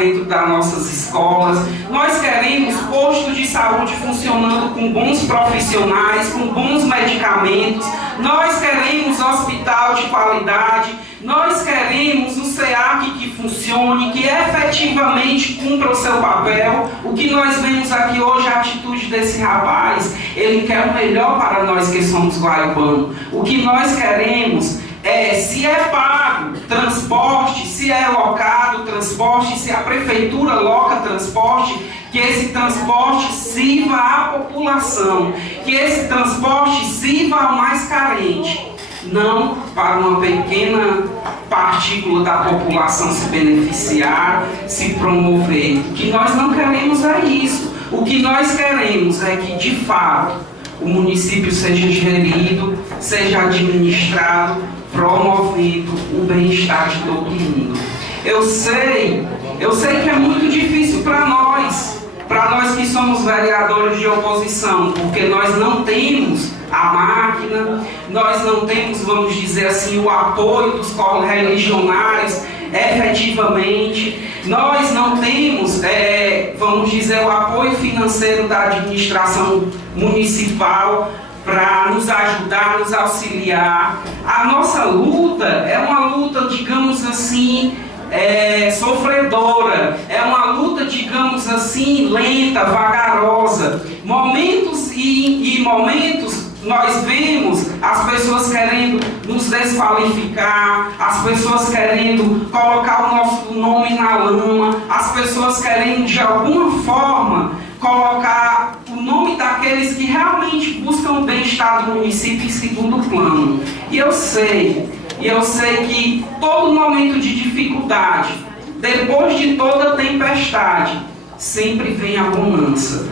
dentro das nossas escolas, nós queremos postos de saúde funcionando com bons profissionais, com bons medicamentos, nós queremos hospital de qualidade, nós queremos um SEAC que funcione, que efetivamente cumpra o seu papel. O que nós vemos aqui hoje, a atitude desse rapaz, ele quer o melhor para nós que somos guaraibanos. O que nós queremos é, se é pago transporte, se é locado transporte, se a prefeitura loca transporte, que esse transporte sirva à população, que esse transporte sirva ao mais carente, não para uma pequena partícula da população se beneficiar, se promover. O que nós não queremos é isso. O que nós queremos é que, de fato, o município seja gerido, seja administrado, promovendo o bem-estar de todo mundo. Eu sei que é muito difícil para nós que somos vereadores de oposição, porque nós não temos a máquina, nós não temos, vamos dizer assim, o apoio dos correligionários efetivamente, nós não temos, vamos dizer, o apoio financeiro da administração municipal para nos ajudar, nos auxiliar. A nossa luta é uma luta, digamos assim, sofredora, é uma luta, digamos assim, lenta, vagarosa. Momentos e momentos nós vemos as pessoas querendo nos desqualificar, as pessoas querendo colocar o nosso nome na lama, as pessoas querendo de alguma forma colocar o nome daqueles que realmente buscam o bem-estar do município em segundo plano. E eu sei que todo momento de dificuldade, depois de toda tempestade, sempre vem a bonança.